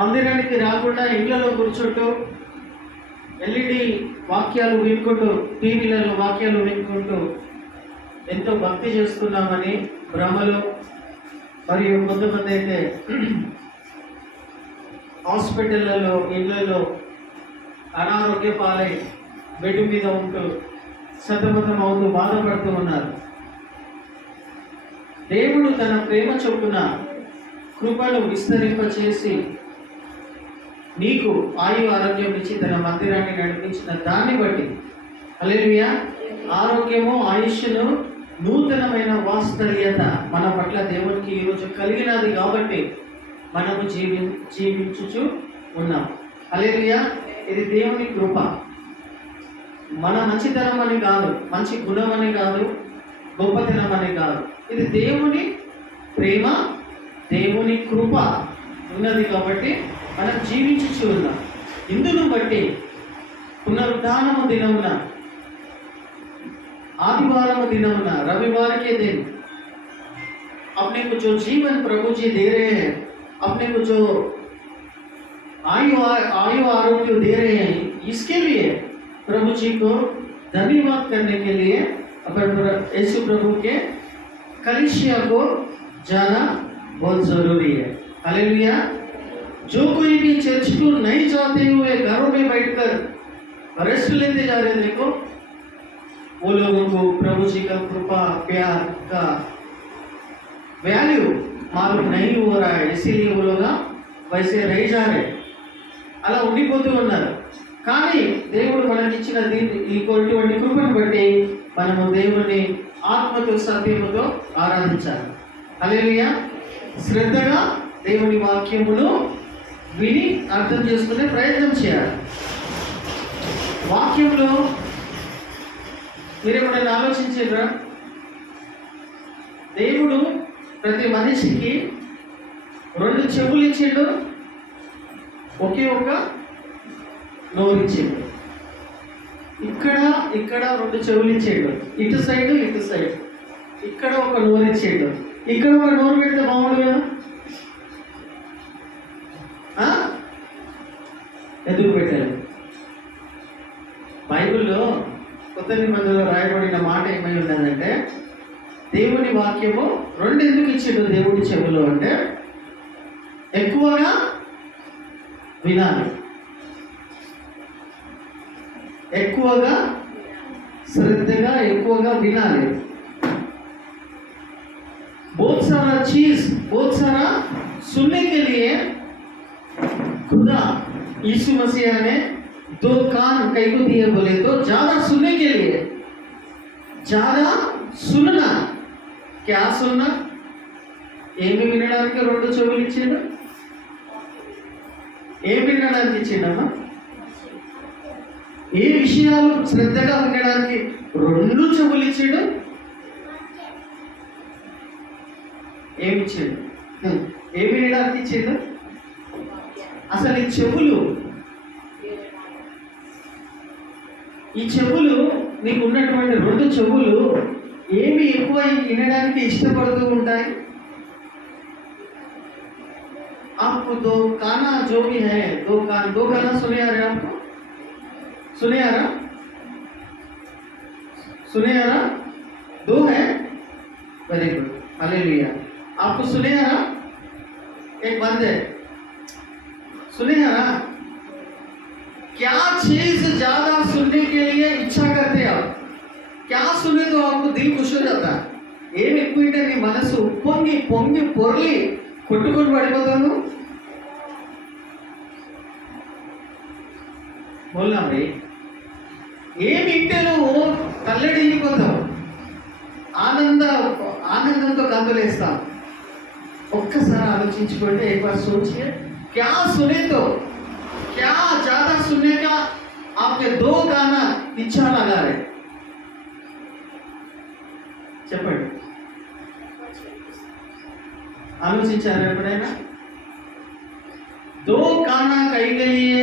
మందిరానికి రాకుండా ఇళ్లలో కూర్చుంటూ ఎల్ఈడి వాక్యాలు వినుకుంటూ, టీవీలలో వాక్యాలు వినుకుంటూ ఎంతో భక్తి చేస్తున్నామని భ్రమలు, మరియు కొంతమంది అయితే హాస్పిటళ్లలో, ఇళ్లలో అనారోగ్య పాలై బెడ్ మీద ఉంటూ సతమతం అవుతూ బాధపడుతూ ఉన్నారు. దేవుడు తన ప్రేమ చొప్పున కృపను విస్తరింపచేసి నీకు ఆయు ఆరోగ్యం ఇచ్చి తన మందిరాన్ని నడిపించిన దాన్ని బట్టి, హల్లెలూయా, ఆరోగ్యము, ఆయుష్ను, నూతనమైన వాస్తవ్యత మన పట్ల దేవునికి ఈరోజు కలిగినది కాబట్టి మనము జీవించుచు ఉన్నాం. హల్లెలూయా. ఇది దేవుని కృప. మన మంచితనం అని కాదు, మంచి గుణం అని కాదు, గొప్పతనం అని కాదు. ఇది దేవుని ప్రేమ, దేవుని కృప ఉన్నది కాబట్టి మనం జీవించుచు ఉన్నాం. ఇందును బట్టి పునరుద్ధానము దినమున, आदिवार दिनमुना, रविवार के दिन अपने को जो जीवन प्रभु जी दे रहे हैं, अपने को जो आयु आरोग्य दे रहे हैं, इसके लिए प्रभु जी को धन्यवाद करने के लिए यीशु प्रभु के कलीसिया को जाना बहुत जरूरी है। हालेलुया। जो कोई भी चर्च को नहीं जाते हुए घरों में बैठकर रेस्ट लेते जा रहे, देखो वो लोगों को प्रभु जी का कृपा, प्यार का वैल्यू मालूम नहीं हो रहा है, इसीलिए वो लोग वैसे रह जा रहे, అలా ఉండిపోతూ ఉన్నారు. కానీ దేవుడు మనకి ఇచ్చిన ఇటువంటి కృపను బట్టి మనము దేవుని ఆత్మతో, సత్యముతో ఆరాధించాలి. హల్లెలూయా. శ్రద్ధగా దేవుని వాక్యమును విని అర్థం చేసుకునే ప్రయత్నం చేయాలి. వాక్యంలో మీరేమైనా ఆలోచించారా? దేవుడు ప్రతి మనిషికి 2 చెవులు ఇచ్చిండు, ఒకే ఒక నోరు ఇచ్చిండు. ఇక్కడ 2 చెవులు ఇచ్చిండు, ఇటు సైడ్ ఇటు సైడ్. ఇక్కడ ఒక నోరు ఇచ్చిండు, ఇక్కడ ఒక నోరు పెడితే బాగుండు కదా. ఎందుకు పెట్టాలి? బైబిల్లో కొత్త నిబంధనలో రాయబడిన మాట ఏమై ఉన్నదంటే, దేవుని వాక్యము 2 ఎందుకు ఇచ్చిండు దేవుడి చెవులు అంటే, ఎక్కువగా వినాలి, ఎక్కువగా శ్రద్ధగా ఎక్కువగా వినాలి. बहुत सारा चीज, बहुत सारा सुनने के लिए खुदा यीशु मसीह ने 2 कान कई को दिए बोले तो ज्यादा सुनने के लिए, ज्यादा सुनना. क्या सुनना? ఏమి వినడానికి 2 చెవులు ఇచ్చిండు? ఏమి వినడానికి ఇచ్చిండమ్మా? ఏ విషయాలు శ్రద్ధగా వినడానికి 2 చెవులు ఇచ్చిండు? ఏమి ఇచ్చిండు? ఏమి వినడానికి ఇచ్చిండు? అసలు ఈ చెవులు నీకు ఉన్నటువంటి 2 చెవులు ఏమి ఎక్కువ వినడానికి ఇష్టపడుతూ ఉంటాయి? आपको 2 काना जो भी है, 2 गाना सुने आ रहे, आपको सुने आ रहा? 2 है, वेरी गुड, हालेलुया. आपको सुने आ रहा? एक बंद है, सुने आ रहा? क्या चीज ज्यादा सुनने के लिए इच्छा करते हैं आप? क्या सुने तो आपको दिल खुश हो जाता है? ఏమి ఎక్కువ నీ మనసు ఉప్పొంగి పొంగి పొరలి కొట్టుకొని పడిపోతాను. బోల్నా భయ్, ఏమి వింటే నువ్వు తల్లడిల్లిపోతావు, ఆనందంతో కందులేస్తావు. ఒక్కసారి ఆలోచించుకోండి, एक बार सोचिए, क्या सुने तो, क्या ज्यादा सुनने का आपके 2 गाना इच्छा लगा रहे? చెప్పండి, ఆలోచించారు ఎప్పుడైనా? 2 काना कई के लिए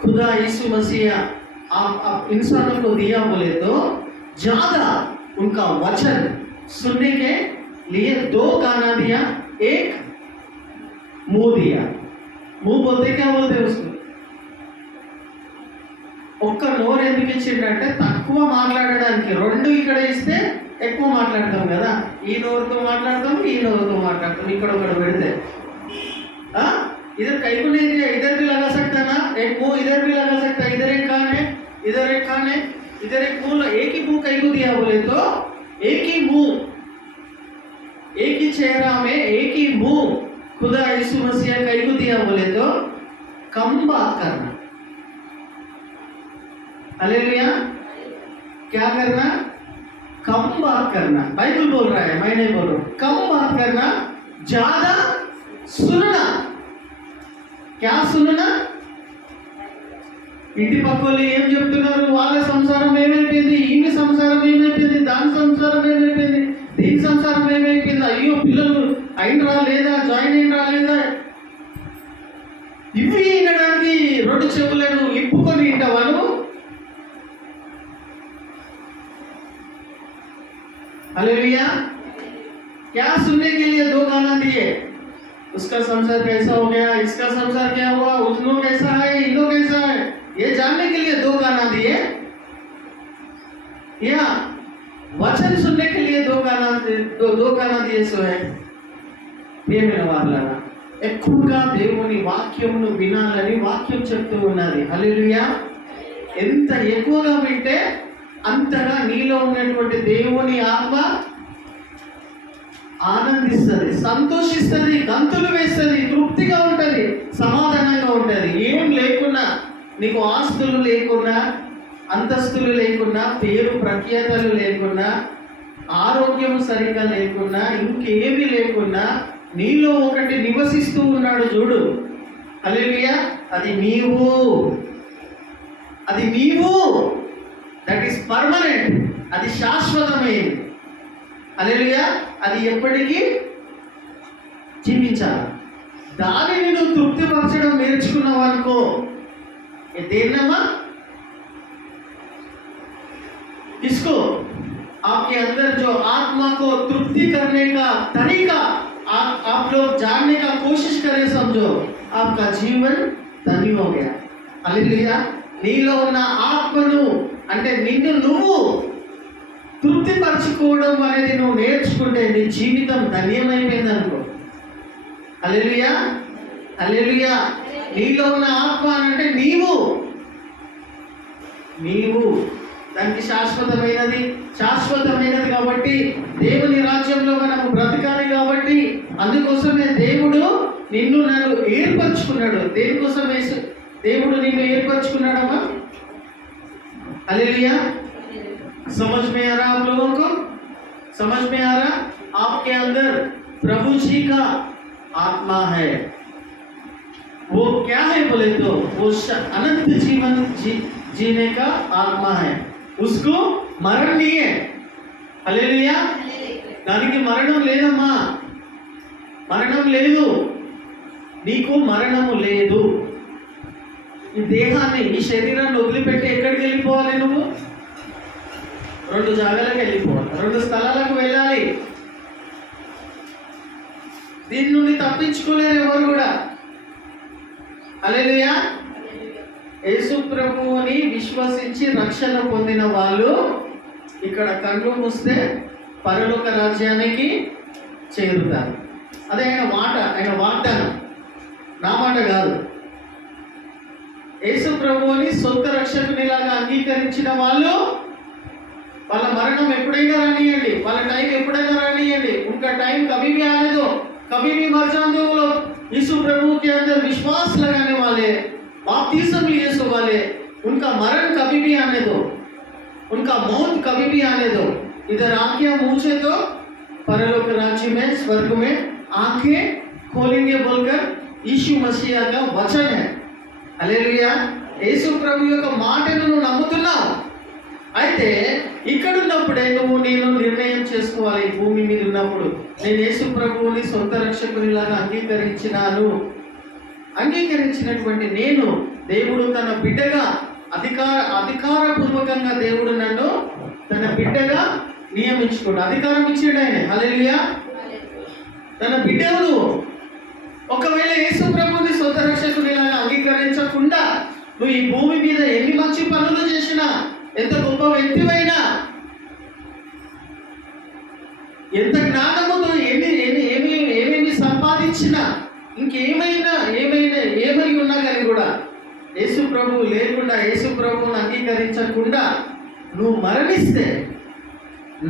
खुदा यीशु मसीह आप इंसानों को दिया बोले तो ज्यादा उनका वचन सुनने के लिए 2 काना दिया, 1 मुंह दिया. मुंह बोलते क्या बोलते उसको ఒక్క నోరు ఎందుకు ఇచ్చిండంటే తక్కువ మాట్లాడడానికి. రెండు ఇక్కడ ఇస్తే ఎక్కువ మాట్లాడతాం కదా, ఈ నోరుతో మాట్లాడతాం, ఈ నోరుతో మాట్లాడతాం. ఇక్కడ ఒకటి పెడితే इधर कई को नहीं दिया, इधर भी लगा सकता ना, एक मुंह इधर भी लगा सकता, इधर एक कान है, इधर एक कान है, इधर एक मुंह, एक ही मुंह कई को दिया बोले तो एक ही मुंह, एक ही चेहरा में एक ही मुंह खुदा यीशु मसीह कई को दिया बोले तो कम बात करना। हालेलुया। क्या करना? कम बात करना। बाइबल बोल रहा है, मैं नहीं बोल रहा हूं। कम बात करना, ज्यादा सुनना। क्या सुनना? ఇంటి పక్కోళ్ళు ఏం చెప్తున్నారు, వాళ్ళ సంసారం ఏమైపోయింది, ఈమె సంసారం ఏమైపోయింది, దాని సంసారం ఏమైపోయింది, దీని సంసారం ఏమైపోయింది, అయ్యో పిల్లలు అయినరా లేదా, జాయిన్ అయినరా లేదా, ఇవి వినడానికి రెండు చెవులను ఇప్పుకొని వింటావా నువ్వు? हालेलुया। क्या सुनने के लिए दो गाना दिए, उसका संसार कैसा हो गया, इसका संसार क्या हुआ, उस लोग कैसा है, इन लोग कैसा है, ये जानने के लिए दो गाना दिए, या वचन सुनने के लिए दो गाना दिए? सो है ప్రియమైన వారలారా, ఎక్కువగా దేవుని వాక్యమును వినాలని వాక్యం చెప్తూ ఉన్నది. హల్లెలూయా. ఎంత ఎక్కువగా వింటే అంతగా నీలో ఉన్నటువంటి దేవుని ఆత్మ ఆనందిస్తుంది, సంతోషిస్తుంది, గంతులు వేస్తుంది, తృప్తిగా ఉంటుంది, సమాధానంగా ఉంటుంది. ఏం లేకున్నా, నీకు ఆస్తులు లేకున్నా, అంతస్తులు లేకున్నా, పేరు ప్రఖ్యాతలు లేకున్నా, ఆరోగ్యం సరిగ్గా లేకున్నా, ఇంకేమీ లేకున్నా, నీలో ఒకటి నివసిస్తూ ఉన్నాడు చూడు. హల్లెలూయా. అది నీవు, అది నీవు. దట్ ఈస్ పర్మనెంట్, అది శాశ్వతమైనది. హల్లెలూయా. అది ఎప్పటికీ జీవించాలి. దానిని నువ్వు తృప్తిపరచడం నేర్చుకున్నావు అనుకో, దేన్నమ్మా इसको आपके अंदर जो आत्मा को तृप्ति करने का तरीका आप लोग जानने का कोशिश करें, समझो आपका जीवन धन्य हो गया। हालेलुया। నీలో ఉన్న ఆత్మను అంటే నిన్ను నువ్వు తృప్తిపరచుకోవడం అనేది నువ్వు నేర్చుకుంటే నీ జీవితం ధన్యమైపోయింది అనుకో. హల్లెలూయా. హల్లెలూయా. నీలో ఉన్న ఆత్మ అంటే నీవు దానికి శాశ్వతమైనది కాబట్టి దేవుని రాజ్యంలో మనము బ్రతకాలి కాబట్టి అందుకోసమే దేవుడు నిన్ను నన్ను ఏర్పరచుకున్నాడు. దేనికోసం దేవుడు నిన్ను ఏర్పరచుకున్నాడమ్మా? हालेलुया। समझ में आ रहा आप लोगों को? समझ में आ रहा? आपके अंदर प्रभु जी का आत्मा है। वो क्या है बोले तो वो अनंत जीवन जीने का आत्मा है। उसको मरण नहीं है। हालेलुया। దానికి మరణం లేదమ్మా, మరణం లేదు, నీకు మరణము లేదు. ఈ దేహాన్ని, ఈ శరీరాన్ని వదిలిపెట్టి ఎక్కడికి వెళ్ళిపోవాలి? నువ్వు రెండు జాగాలకు వెళ్ళిపోవాలి, రెండు స్థలాలకు వెళ్ళాలి. దీని నుండి తప్పించుకోలేరు ఎవరు కూడా. హల్లెలూయా. యేసు ప్రభువుని విశ్వసించి రక్షణ పొందిన వాళ్ళు ఇక్కడ కళ్ళు మూస్తే పరలోక రాజ్యానికి చేరుతారు. అదే ఆయన మాట, ఆయన వాగ్దానం, నా మాట కాదు. యేసు ప్రభువుని సొంత రక్షకునిలాగా అంగీకరించిన వాళ్ళు వాళ్ళ మరణం ఎప్పుడైనా రానియండి, వాళ్ళ టైం ఎప్పుడైనా రానియండి, उनका टाइम कभी भी आने दो, कभी भी मर जाते वो लोग, यीशु प्रभु के अंदर विश्वास लगाने वाले, बपतिस्म लिए वाले, उनका मरण कभी भी आने दो, उनका मौत कभी भी आने दो। इधर आंखें मूछे तो परलोक राज्य में, स्वर्ग में आंखें खोलेंगे बोलकर यीशु मसीह का वचन है। హల్లెలూయా. యేసు ప్రభు యొక్క మాటను నువ్వు నమ్ముతున్నావు. అయితే ఇక్కడ ఉన్నప్పుడే నేను నిర్ణయం చేసుకోవాలి. భూమి మీద ఉన్నప్పుడు నేను యేసు ప్రభువుని సొంత రక్షకునిలాగా అంగీకరించినటువంటి నేను, దేవుడు తన బిడ్డగా అధికారపూర్వకంగా దేవుడు నన్ను తన బిడ్డగా నియమించుకోడు, అధికారం ఇచ్చాడు ఆయన. హల్లెలూయా. తన బిడ్డను ఒకవేళ యేసు ప్రభువుని సొంత రక్షకునిలాగా అంగీకరించకుండా నువ్వు ఈ భూమి మీద ఎన్ని మంచి పనులు చేసినా, ఎంత గొప్ప వ్యక్తివైనా, ఎంత జ్ఞానముతో ఏమేమి సంపాదించినా, ఏమై ఉన్నా కానీ కూడా యేసు ప్రభువు లేకుండా, యేసు ప్రభువును అంగీకరించకుండా నువ్వు మరణిస్తే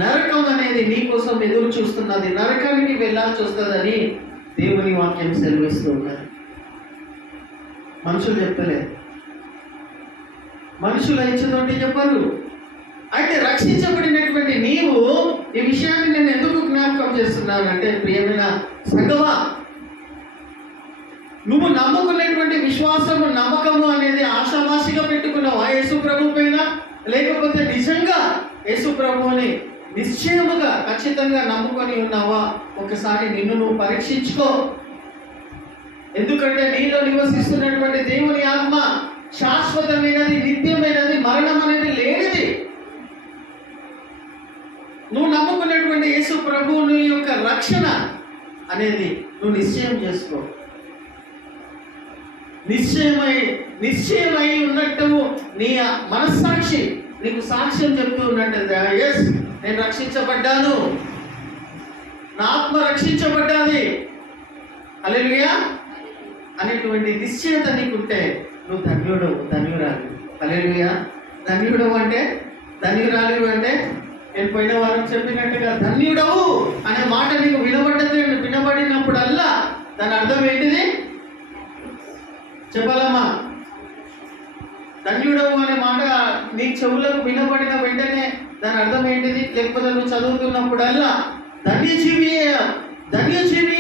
నరకం అనేది నీ కోసం ఎదురు చూస్తున్నది, నరకానికి వెళ్ళాల్సి వస్తుందని దేవుని వాక్యం సెలవిస్తూ ఉన్నది. మనుషులు చెప్తలేదు, మనుషులు ఇచ్చిందంటే చెప్పరు. అయితే రక్షించబడినటువంటి నీవు ఈ విషయాన్ని నేను ఎందుకు జ్ఞాపకం చేస్తున్నానంటే, ప్రియమైన సంగమా, నువ్వు నమ్ముకునేటువంటి విశ్వాసము, నమ్మకము అనేది ఆశామాసిగా పెట్టుకున్నావా యేసు ప్రభు పైన? లేకపోతే నిజంగా యేసు ప్రభువుని నిశ్చయముగా ఖచ్చితంగా నమ్ముకొని ఉన్నావా? ఒకసారి నిన్ను నువ్వు పరీక్షించుకో. ఎందుకంటే నీలో నివసిస్తున్నటువంటి దేవుని ఆత్మ శాశ్వతమైనది, నిత్యమైనది, మరణం అనేది లేనిది. నువ్వు నమ్ముకున్నటువంటి యేసు ప్రభువుని యొక్క రక్షణ అనేది నువ్వు నిశ్చయం చేసుకో. నిశ్చయమై ఉన్నట్టు నీ మనస్సాక్షి నీకు సాక్ష్యం చెప్తూ ఉన్నట్టు, ఎస్ నేను రక్షించబడ్డాను, నా ఆత్మ రక్షించబడ్డాది, హల్లెలూయా అనేటువంటి నిశ్చయత నీకుంటే నువ్వు ధన్యుడు, ధన్యురాలి. హల్లెలూయా. ధన్యుడవు అంటే, ధన్యురాలు అంటే, నేను పోయిన వారం చెప్పినట్టుగా ధన్యుడవు అనే మాట నీకు వినబడినప్పుడల్లా దాని అర్థం ఏంటిది చెప్పాలమ్మా? ధన్యుడవు అనే మాట నీ చెవులకు వినబడిన వెంటనే దాని అర్థం ఏంటిది? లేకపోతే నువ్వు చదువుతున్నప్పుడల్లా धन्यजीवी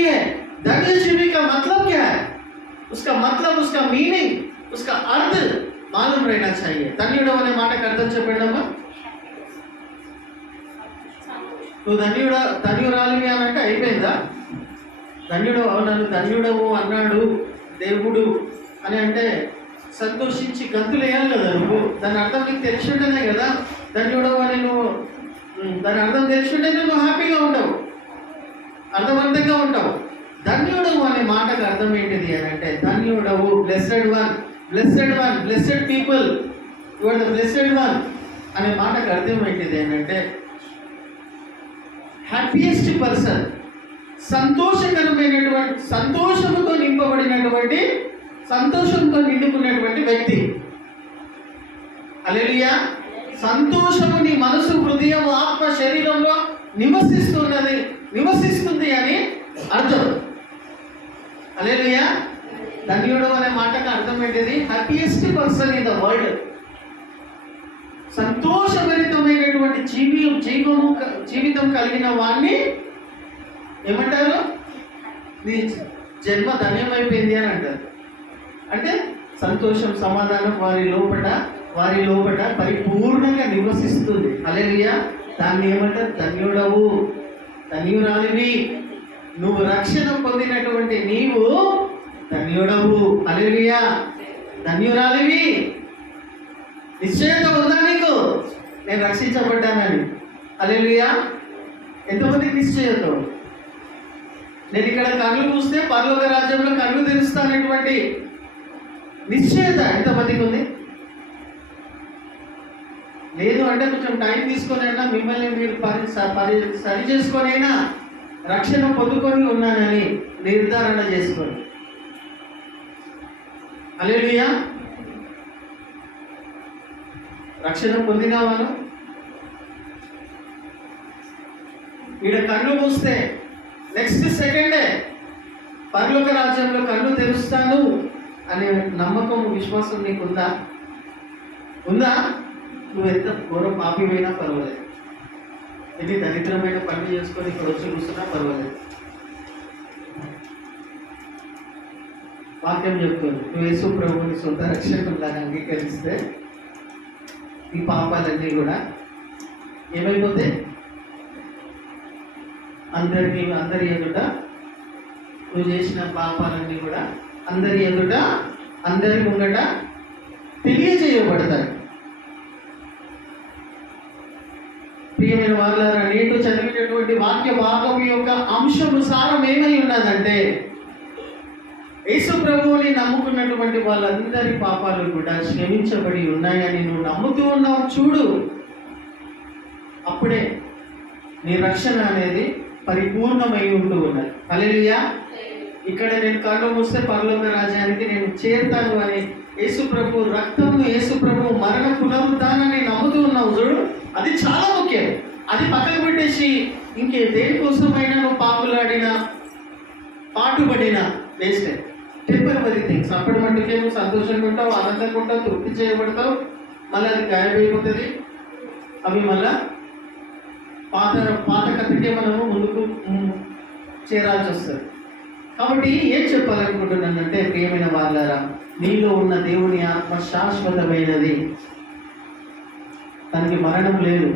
है, धन्यजीवी का मतलब क्या है? उसका मतलब, उसका मीनिंग, उसका अर्थ मालूम रहना चाहिए. धन्युడు అనే మాటకు అర్థం చెప్పండమ్మా. నువ్వు ధన్యురాలివి అని అంటే అయిపోయిందా? ధన్యుడు నన్ను ధన్యుడవు అన్నాడు దేవుడు అని అంటే సంతోషించి గంతులు వేయాలి కదా నువ్వు. దాని అర్థం నీకు తెలిసి ఉంటేనే కదా ధన్యుడవు అని నువ్వు, దాని అర్థం తెలిసి ఉంటేనే నువ్వు హ్యాపీగా ఉంటావు, అర్థవంతంగా ఉంటావు. ధన్యుడవు అనే మాటకు అర్థం ఏంటిది అని అంటే, ధన్యుడవు, blessed one, blessed people, you are the blessed one అనే మాటకు అర్థం ఏంటిది అని అంటే, హ్యాపీయెస్ట్ పర్సన్, సంతోషకరమైనటువంటి, సంతోషంతో నింపబడినటువంటి, సంతోషంతో నిండుకున్నటువంటి వ్యక్తి. హల్లెలూయా. సంతోషము నీ మనసు, హృదయం, ఆత్మ, శరీరంలో నివసిస్తుంది అని అర్థం. హల్లెలూయా. ధన్యుడు అనే మాటకు అర్థం ఏంటిది? Happiest person in the world. సంతోషభరితమైనటువంటి జీవితం కలిగిన వాడిని ఏమంటారు? నీ జన్మ ధన్యమైపోయింది అని అంటారు. అంటే సంతోషం, సమాధానం వారి లోపట పరిపూర్ణంగా నివసిస్తుంది. హల్లెలూయా. దాన్ని ఏమంటారు? ధన్యుడవు, ధన్యురాలివి. నువ్వు రక్షణ పొందినటువంటి నీవు ధన్యుడవు. హల్లెలూయా. ధన్యురాలివి. నిశ్చయత ఉందా నీకు? నేను రక్షించబడ్డానని. హల్లెలూయా. ఎంతమందికి నిశ్చయత? నేను ఇక్కడ కళ్ళు చూస్తే పరలోక రాజ్యంలో కళ్ళు తెరుస్తానటువంటి నిశ్చయత ఎంతమందికి ఉంది? లేదు అంటే కొంచెం టైం తీసుకొని అయినా మిమ్మల్ని మీరు సరి చేసుకొనైనా రక్షణ పొందుకొని ఉన్నానని నిర్ధారణ చేసుకోండి. హల్లెలూయా. రక్షణ పొందినావాను? ఈడ కళ్ళు మూస్తే నెక్స్ట్ సెకండే పరలోక రాజ్యంలో కళ్ళు తెరుస్తాను అనే నమ్మకం, విశ్వాసం నీకు ఉందా? నువ్వు ఎంత ఘోర పాపిమైనా పర్వాలేదు, ఎన్ని దరిద్రమైన పనులు చేసుకొని ఇక్కడ వచ్చి కూర్చున్నా పర్వాలేదు. వాక్యం చెప్తుంది, నువ్వు యేసు ప్రభువుని సొంత రక్షకులాగా అంగీకరిస్తే ఈ పాపాలన్నీ కూడా ఏమైపోతాయి? అందరి ఎదుట నువ్వు చేసిన పాపాలన్నీ కూడా అందరి ముంగట తెలియజేయబడతాయి. ప్రియమైన వారులారా, నేటి చదివినటువంటి వాక్య భాగం యొక్క అంశము సారం ఏమై ఉన్నదంటే, యేసు ప్రభువుని నమ్ముకున్నటువంటి వాళ్ళందరి పాపాలు కూడా క్షమించబడి ఉన్నాయని నువ్వు నమ్ముతూ ఉన్నావు చూడు, అప్పుడే నీ రక్షణ అనేది పరిపూర్ణమై ఉంటూ ఉన్నది. హల్లెలూయా. ఇక్కడ నేను కళ్ళు మూస్తే పరలోక రాజ్యానికి నేను చేరుతాను అని యేసు ప్రభు రక్తము, యేసు ప్రభు మరణ పునరుద్ధానాన్ని నమ్ముతూ ఉన్నావు చూడు, అది చాలా ముఖ్యం. అది పక్కకు పెట్టేసి ఇంకే దేనికోసమైనా నువ్వు పాకులాడినా పాటుపడినా వేస్తే టెంపరరీ థింగ్స్. అప్పటి మట్టుకే నువ్వు సంతోషంగా ఉంటావు, ఆనందంగా ఉంటావు, తృప్తి చేయబడతావు, మళ్ళీ అది గాయమైపోతుంది. అవి మళ్ళా పాత కథకే మనము ముందుకు చేరాల్సి వస్తుంది. కాబట్టి ఏం చెప్పాలనుకుంటున్నానంటే, ప్రియమైన వాళ్ళారా, నీలో ఉన్న దేవుని ఆత్మ శాశ్వతమైనది, దానికి మరణం లేదు.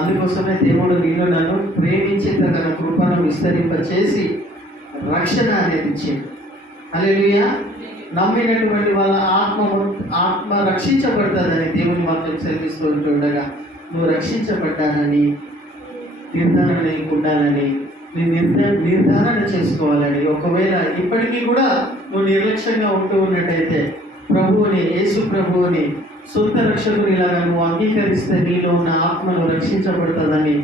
అందుకోసమే దేవుడు నీలో నన్ను ప్రేమించి తన కృపను విస్తరింపచేసి రక్షణ అనేది ఇచ్చింది. హల్లెలూయా. నమ్మినటువంటి వాళ్ళ ఆత్మ రక్షించబడుతుందని దేవుని వాక్యం సెలవిస్తూ ఉంటుండగా, నువ్వు రక్షించబడ్డానని నిర్ధారణ ఉండాలని, నీ నిర్ధారణ చేసుకోవాలని. ఒకవేళ ఇప్పటికీ కూడా నువ్వు నిర్లక్ష్యంగా ఉంటూ ఉన్నట్టయితే ప్రభువుని, యేసు ప్రభువుని సొంత రక్షకునిలాగా నువ్వు అంగీకరిస్తే నీలో ఉన్న ఆత్మను రక్షించబడుతుందని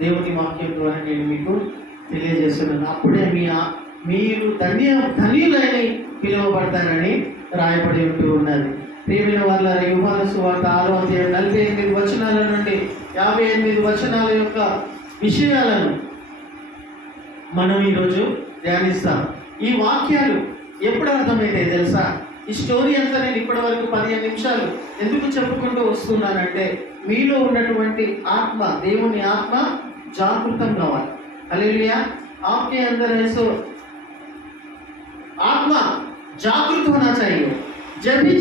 దేవుని వాక్యం ద్వారా నేను మీకు తెలియజేస్తున్నాను. అప్పుడే మీరు ధన్యులని పిలువబడతారని రాయబడి ఉంటూ ఉన్నది. ప్రియమైన వాళ్ళ యోహాను సువార్త 6వ అధ్యాయం 48 వచనాల నుండి 58 వచనాల యొక్క విషయాలను మనం ఈరోజు ధ్యానిస్తాం. ఈ వాక్యాలు ఎప్పుడు అర్థమైతే తెలుసా? ఈ స్టోరీ అంతా నేను ఇప్పటి వరకు 15 నిమిషాలు ఎందుకు చెప్పుకుంటూ వస్తున్నానంటే, మీలో ఉన్నటువంటి ఆత్మ, దేవుని ఆత్మ జాగృతం కావాలి. హల్లెలూయా. आपके अंदर है सो आत्मा जागृत होना चाहिए. जब भी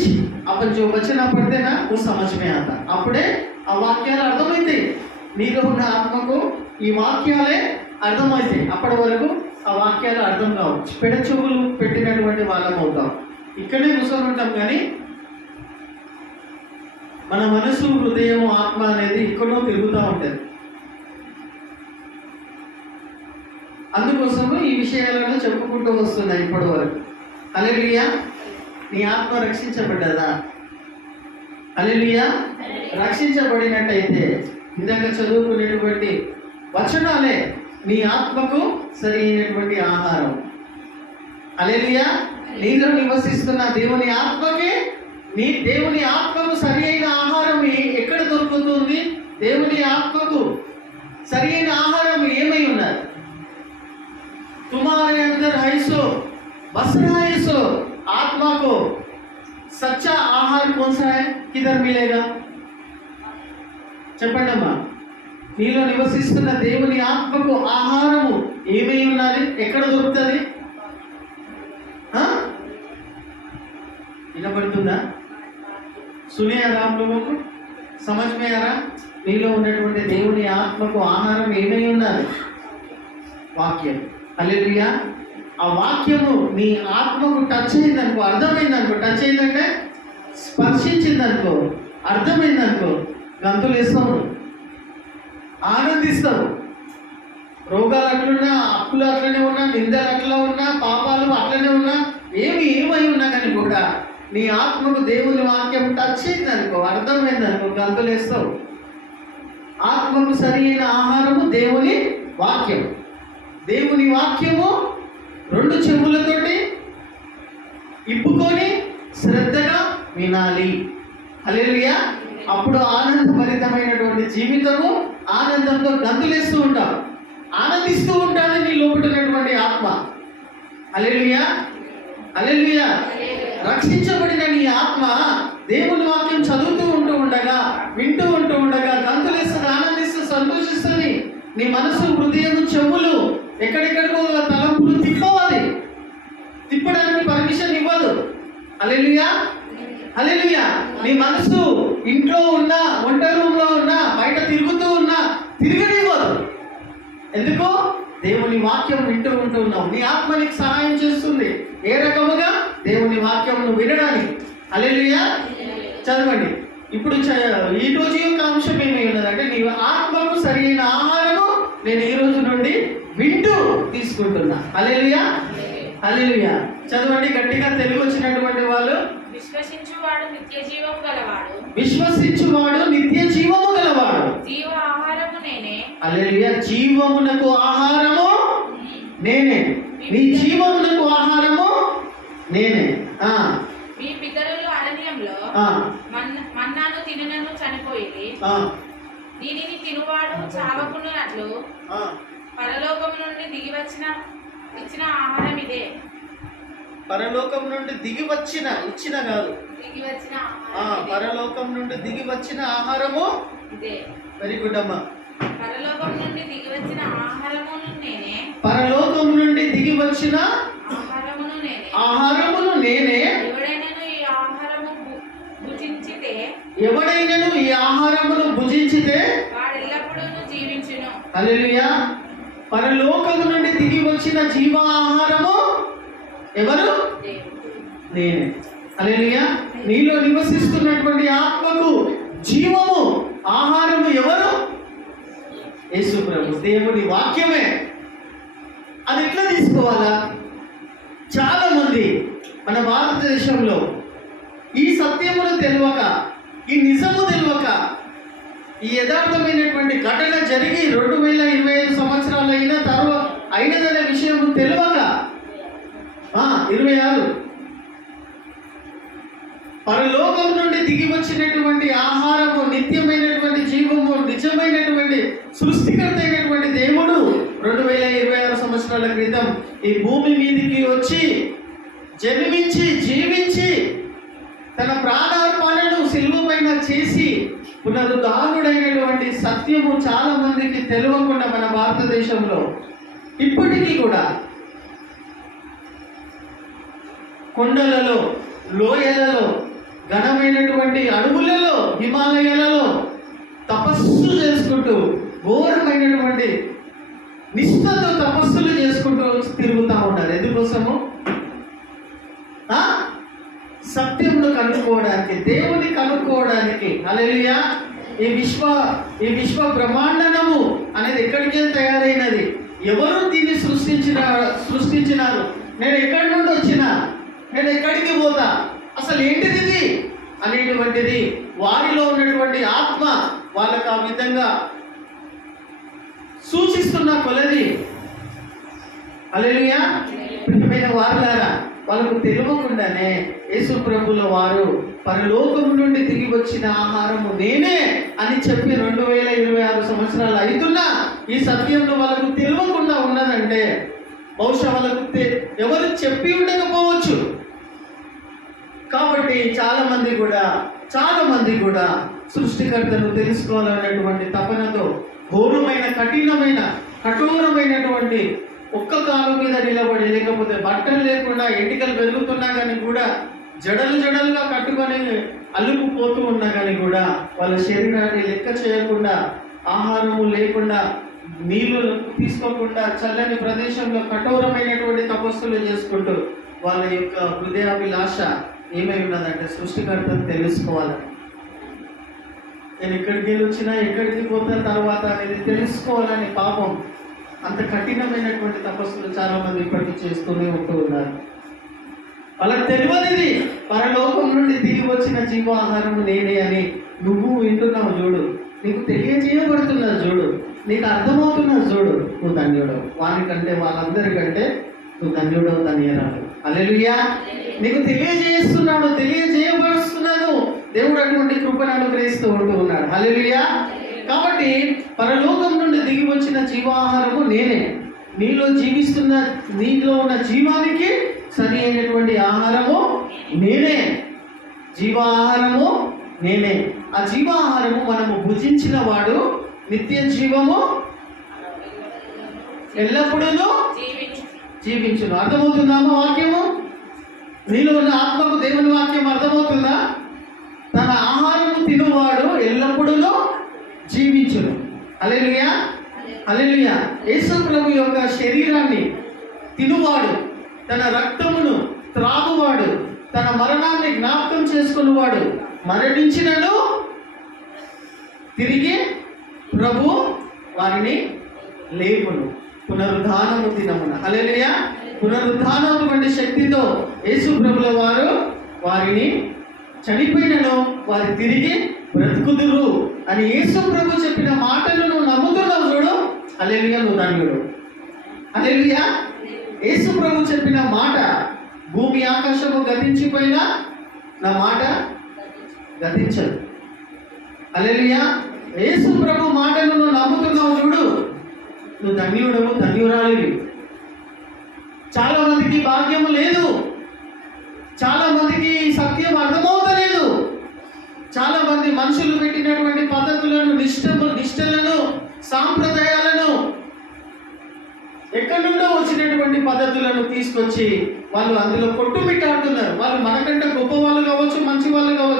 अपन जो वचन पढ़ते ना वो समझ में आता, అప్పుడే ఆ వాక్యాలు అర్థమవుతాయి. నీలో ఉన్న ఆత్మకు ఈ వాక్యాలే అర్థమవుతాయి. అప్పటి వరకు ఆ వాక్యాలు అర్థం కావు. పెడచెవులు పెట్టినటువంటి వాళ్ళం అవుతాం. ఇక్కడే కూర్చొని ఉంటాం, కానీ మన మనసు, హృదయం, ఆత్మ అనేది ఇక్కడో తిరుగుతూ ఉంటుంది. అందుకోసము ఈ విషయాలను చెప్పుకుంటూ వస్తున్నాయి ఇప్పటి వరకు. హల్లెలూయా. నీ ఆత్మ రక్షించబడ్డదా? హల్లెలూయా. రక్షించబడినట్టయితే ఇందాక చదువుకునేటువంటి వచనాలే నీ ఆత్మకు సరి అయినటువంటి ఆహారం. హల్లెలూయా. నీలో నివసిస్తున్న దేవుని ఆత్మకే, నీ దేవుని ఆత్మకు సరి అయిన ఆహారం ఎక్కడ దొరుకుతుంది? దేవుని ఆత్మకు సరి అయిన ఆహారం ఏమై ఉన్నది? तुम्हारे अंदर है सो बसना है सो आत्मा को सच्चा आहार कौन सा है? किधर मिलेगा? చెప్పండి అమ్మా. నీలో నివసిస్తున్న దేవుని ఆత్మకు ఆహారము ఏమై ఉన్నది? ఎక్కడ దొరుకుతుంది? వినపడుతుందా? సునే ఆ రామ్ లోగోं को समझ में आ रहा? నీలో ఉన్నటువంటి దేవుని ఆత్మకు ఆహారం ఏమై ఉన్నది? వాక్యం. హల్లెలూయా. ఆ వాక్యము నీ ఆత్మకు టచ్ అయిందనుకో, అర్థమైందనుకో, టచ్ అయిందంటే స్పర్శించిందనుకో, అర్థమైందనుకో, గంతులు వేస్తావు, ఆనందిస్తావు. రోగాలు అట్లున్నా, అప్పులు అట్లనే ఉన్నా, నిందలు అట్లా ఉన్నా, పాపాలు అట్లనే ఉన్నా, ఏమై ఉన్నా కానీ కూడా నీ ఆత్మకు దేవుని వాక్యం టచ్ అయిందనుకో, అర్థమైందనుకో, గంతులు వేస్తావు. ఆత్మకు సరి అయిన ఆహారము దేవుని వాక్యం. దేవుని వాక్యము 2 చెవులతోటి ఇప్పుకొని శ్రద్ధగా వినాలి. హల్లెలూయా. అప్పుడు ఆనందభరితమైనటువంటి జీవితము, ఆనందంతో గంతులేస్తూ ఉంటావు, ఆనందిస్తూ ఉంటాడు నీ లోపల ఉన్నటువంటి ఆత్మ. హల్లెలూయా. హల్లెలూయా. రక్షించబడిన నీ ఆత్మ దేవుని వాక్యం చదువుతూ ఉంటూ ఉండగా, వింటూ ఉంటూ ఉండగా గంతులేస్తుంది, ఆనందిస్తూ సంతోషిస్తుంది. నీ మనసు, హృదయం, చెవులు ఎక్కడెక్కడికో తలంపులు తిప్పవాలి, తిప్పడానికి పర్మిషన్ ఇవ్వదు. హల్లెలూయా. హల్లెలూయా. నీ మనసు ఇంట్లో ఉన్నా, వంట రూమ్లో ఉన్నా, బయట తిరుగుతూ ఉన్నా తిరగనివ్వదు. ఎందుకు? దేవుని వాక్యం వింటూ ఉంటూ ఉన్నావు. నీ ఆత్మ నీకు సహాయం చేస్తుంది. ఏ రకముగా? దేవుని వాక్యం వినడానికి. హల్లెలూయా. చదవండి. ఇప్పుడు ఈ రోజు యొక్క అంశం ఏమై ఉన్నదంటే, నీ ఆత్మకు సరి అయిన ఆహారము నేను ఈ రోజు నుండి వింటూ తీసుకుంటున్నా. హల్లెలూయా. హల్లెలూయా. చదవండి గట్టిగా, తెలుగు వచ్చినటువంటి వాళ్ళు. విశ్వసించువాడు నిత్య జీవము గలవాడు. విశ్వసించువాడు నిత్య జీవము గలవాడు. జీవ ఆహారము నేనే. హల్లెలూయా. జీవమునకు ఆహారము నేనే. నీ జీవమునకు ఆహారము నేనే. మీ పితరులు అరణ్యంలో మన్నాను తినను చనిపోయింది. దీనిని తినువాడు చావకుండానట్లు పరలోకము నుండి ఇచ్చిన ఆహారం ఇదే. పరలోకం నుండి ఇచ్చిన కాదు, పరలోకం నుండి దిగి వచ్చిన ఆహారము ఇదే. వెరీ గుడ్ అమ్మా. పరలోకం నుండి దిగి వచ్చిన ఆహారమును నేనే. పరలోకం నుండి దిగి వచ్చిన ఆహారమును నేనే. ఎవడైనను ఈ ఆహారమును భుజించితే వాడు ఎల్లప్పుడూ జీవించును. హల్లెలూయా. పరలోకము నుండి దిగి వచ్చిన జీవ ఆహారము ఎవరు? నేనే. హల్లెలూయా. నీలో నివసిస్తున్నటువంటి ఆత్మకు జీవము ఆహారము ఎవరు? యేసు ప్రభు, దేవుని వాక్యమే. అది ఎట్లా తీసుకోవాలా? చాలా మంది మన భారతదేశంలో ఈ సత్యమును తెలియక, ఈ నిజము తెలియక, ఈ యథార్థమైనటువంటి ఘటన జరిగి 2025 సంవత్సరాలు అయినదనే విషయం తెలియక 26 పరలోకం నుండి దిగి వచ్చినటువంటి ఆహారము, నిత్యమైనటువంటి జీవము, నిజమైనటువంటి సృష్టికర్త అయినటువంటి దేవుడు 2026 సంవత్సరాల క్రితం ఈ భూమి మీదికి వచ్చి జన్మించి జీవించి తన ప్రాణార్పణను సిలువ పైన చేసి పునరుద్ధానుడైనటువంటి సత్యము చాలా మందికి తెలియకుండా మన భారతదేశంలో ఇప్పటికీ కూడా కొండలలో, లోయలలో, ఘనమైనటువంటి అడవులలో, హిమాలయాలలో తపస్సు చేసుకుంటూ ఘోరమైనటువంటి నిష్ఠతో తపస్సులు చేసుకుంటూ తిరుగుతూ ఉన్నారు. ఎందుకోసము? సత్యమును కనుక్కోవడానికి, దేవుని కనుక్కోవడానికి. హల్లెలూయా. ఈ విశ్వ బ్రహ్మాండము అనేది ఎక్కడికే తయారైనది? ఎవరు దీన్ని సృష్టించినారు? నేను ఎక్కడి నుండి వచ్చినా, నేను ఎక్కడికి పోతా, అసలు ఏంటిది ఇది అనేటువంటిది వారిలో ఉన్నటువంటి ఆత్మ వాళ్ళకు ఆ విధంగా సూచిస్తున్న కొలది. హల్లెలూయా. ప్రియమైన వారులారా, వాళ్ళకు తెలియకుండానే యేసు ప్రభుల వారు పరలోకం నుండి తిరిగి వచ్చిన ఆహారము నేనే అని చెప్పి 2026 సంవత్సరాలు అవుతున్నా ఈ సత్యంలో వాళ్ళకు తెలియకుండా ఉన్నదంటే బహుశా వాళ్ళకు ఎవరు చెప్పి ఉండకపోవచ్చు. కాబట్టి చాలా మంది కూడా సృష్టికర్తను తెలుసుకోవాలనేటువంటి తపనతో ఘోరమైన, కఠోరమైనటువంటి ఒక్క కాలు మీద నిలబడి, లేకపోతే బట్టలు లేకుండా ఎంటికలు పెరుగుతున్నా కానీ కూడా జడలుగా కట్టుకొని అల్లుకుపోతూ ఉన్నా కానీ కూడా వాళ్ళ శరీరాన్ని లెక్క చేయకుండా, ఆహారము లేకుండా, నీళ్లు తీసుకోకుండా చల్లని ప్రదేశంలో కఠోరమైనటువంటి తపస్సులు చేసుకుంటూ వాళ్ళ యొక్క హృదయాభిలాష ఏమై ఉన్నదంటే సృష్టికర్తను తెలుసుకోవాలి. నేను ఎక్కడికి వచ్చినా, ఎక్కడికి పోతున్న తర్వాత అనేది తెలుసుకోవాలని పాపం అంత కఠినమైనటువంటి తపస్సులు చాలా మంది ఇప్పటికీ చేస్తూనే ఉంటూ ఉన్నారు. వాళ్ళకి తెలియదు పరలోకం నుండి దిగి వచ్చిన జీవాహారం నేనే అని. నువ్వు వింటున్నావు చూడు, నీకు తెలియజేయబడుతున్నది చూడు, నీకు అర్థమవుతున్నది చూడు, నువ్వు ధన్యుడవు. వారికంటే, వాళ్ళందరికంటే నువ్వు ధన్యుడవు, ధన్యరాలు. హల్లెలూయా. నీకు తెలియజేయబడుతున్నాను. దేవుడు అటువంటి కృపను అనుగ్రహిస్తూ ఉంటూ ఉన్నాడు. హల్లెలూయా. కాబట్టి పరలోకం నుండి దిగి వచ్చిన జీవాహారము నేనే. నీలో ఉన్న జీవానికి సరి అయినటువంటి ఆహారము నేనే. జీవాహారము నేనే. ఆ జీవాహారము మనము భుజించిన వాడు నిత్య జీవము ఎల్లప్పుడూ జీవించును. అర్థమవుతుందా వాక్యము? నీలో ఉన్న ఆత్మకు దేవుని వాక్యం అర్థమవుతుందా? తన ఆహారము తినువాడు ఎల్లప్పుడూ జీవించును. హల్లెలూయా. హల్లెలూయా. యేసు ప్రభు యొక్క శరీరాన్ని తినువాడు, తన రక్తమును త్రాగువాడు, తన మరణాన్ని జ్ఞాపకం చేసుకునేవాడు, మరణించినను తిరిగి ప్రభు వారిని లేపును పునరుద్ధానము దినమున. హల్లెలూయా. పునరుద్ధానటువంటి శక్తితో యేసు ప్రభుల వారు వారిని చనిపోయినను వారు తిరిగి బ్రతుకుదురు అని యేసు ప్రభు చెప్పిన మాటలు నువ్వు నమ్ముతున్నావు చూడు. హల్లెలూయా, నువ్వు ధన్యుడు. హల్లెలూయా. యేసు ప్రభు చెప్పిన మాట, భూమి ఆకాశము గతించిపోయినా నా మాట గతించదు. హల్లెలూయా. యేసు ప్రభు మాటను నువ్వు నమ్ముతున్నావు చూడు, నువ్వు ధన్యుడవు, ధన్యురాలివి. చాలా మందికి భాగ్యం లేదు, చాలా మందికి ఈ సత్యం అర్థమవుతలేదు. చాలా మంది మనుషులు పెట్టినటువంటి పద్ధతులను, నిష్టలను, సాంప్రదాయాలను, ఎక్కడి నుండో వచ్చినటువంటి పద్ధతులను తీసుకొచ్చి వాళ్ళు అందులో కొట్టుమిట్టాడుతున్నారు. వాళ్ళు మనకంటే గొప్ప వాళ్ళు కావచ్చు, మంచి వాళ్ళు కావచ్చు.